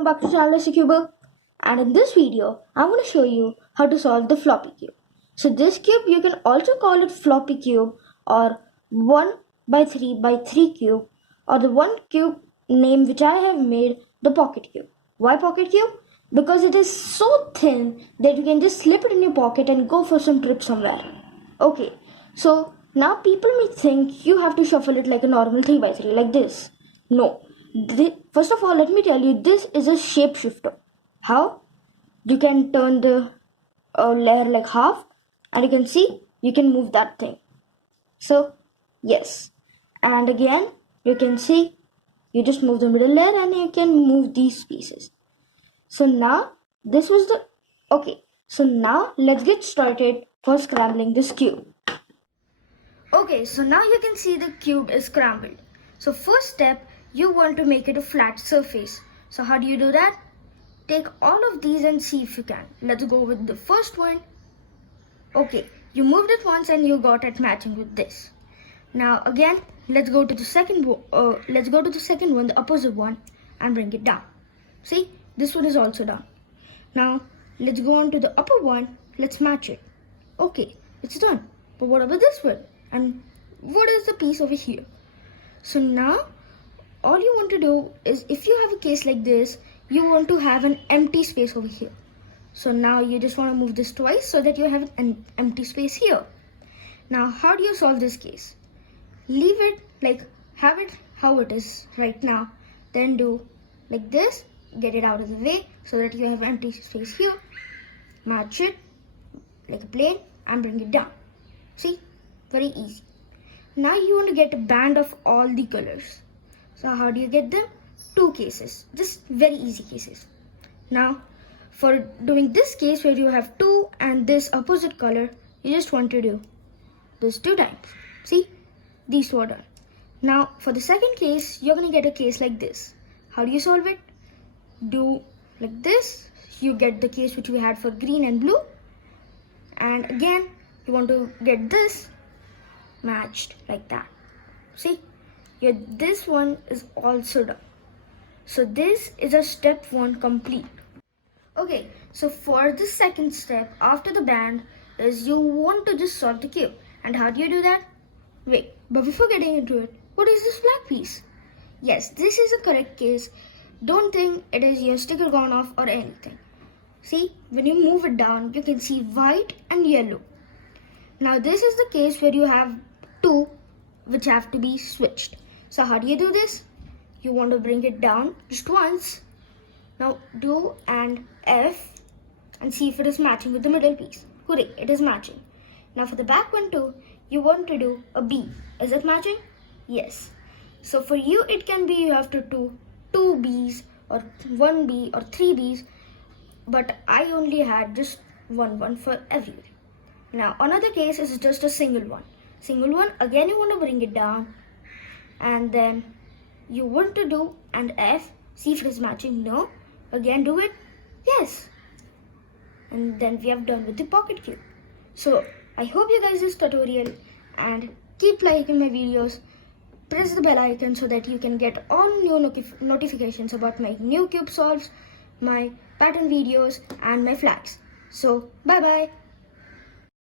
welcome back to channel Cuber. And in this video, I'm going to show you how to solve the floppy cube. So this cube, you can also call it floppy cube or 1 by 3 by 3 cube, or the one cube name which I have made, the pocket cube. Why pocket cube? Because it is so thin that you can just slip it in your pocket and go for some trip somewhere. Okay, so now people may think you have to shuffle it like a normal 3 by 3 like this. No. First of all, let me tell you, this is a shapeshifter. How? You can turn the layer like half, and you can see you can move that thing. So yes, and again you can see you just move the middle layer and you can move these pieces. So now this was the okay. So now let's get started for scrambling this cube. Okay, so now you can see the cube is scrambled. So first step, you want to make it a flat surface. So how do you do that? Take all of these and see if you can. Let's go with the first one. Okay, you moved it once and you got it matching with this. Now again, let's go to the second one, the opposite one, and bring it down. See, this one is also done. Now let's go on to the upper one. Let's match it. Okay, it's done. But what about this one? And what is the piece over here? So now all you want to do is, if you have a case like this, you want to have an empty space over here. So now you just want to move this twice so that you have an empty space here. Now how do you solve this case? Leave it like, have it how it is right now. Then do like this, get it out of the way so that you have empty space here. Match it like a plane and bring it down. See, very easy. Now you want to get a band of all the colors. So how do you get them? 2 cases, just very easy cases. Now for doing this case where you have 2 and this opposite color, you just want to do this 2 times. See, these 2 are done. Now for the second case, you're going to get a case like this. How do you solve it? Do like this, you get the case which we had for green and blue, and again you want to get this matched like that. See, this one is also done. So this is a step 1 complete. Okay, so for the second step after the band is you want to just solve the cube. And how do you do that? Wait, but before getting into it, what is this black piece? Yes, this is a correct case. Don't think it is your sticker gone off or anything. See, when you move it down, you can see white and yellow. Now this is the case where you have 2 which have to be switched. So how do you do this? You want to bring it down just once. Now do and F and see if it is matching with the middle piece. Hooray, it is matching. Now for the back one too, you want to do a B. Is it matching? Yes. So for you it can be you have to do 2 B's or 1 B or 3 B's, but I only had just one for everyone. Now another case is just a single one. Single one, again you want to bring it down and then you want to do and F, see if it is matching. No, again do it. Yes. And then we have done with the pocket cube. So I hope you guys this tutorial, and keep liking my videos. Press the bell icon so that you can get all new notifications about my new cube solves, my pattern videos and my flags. So bye bye.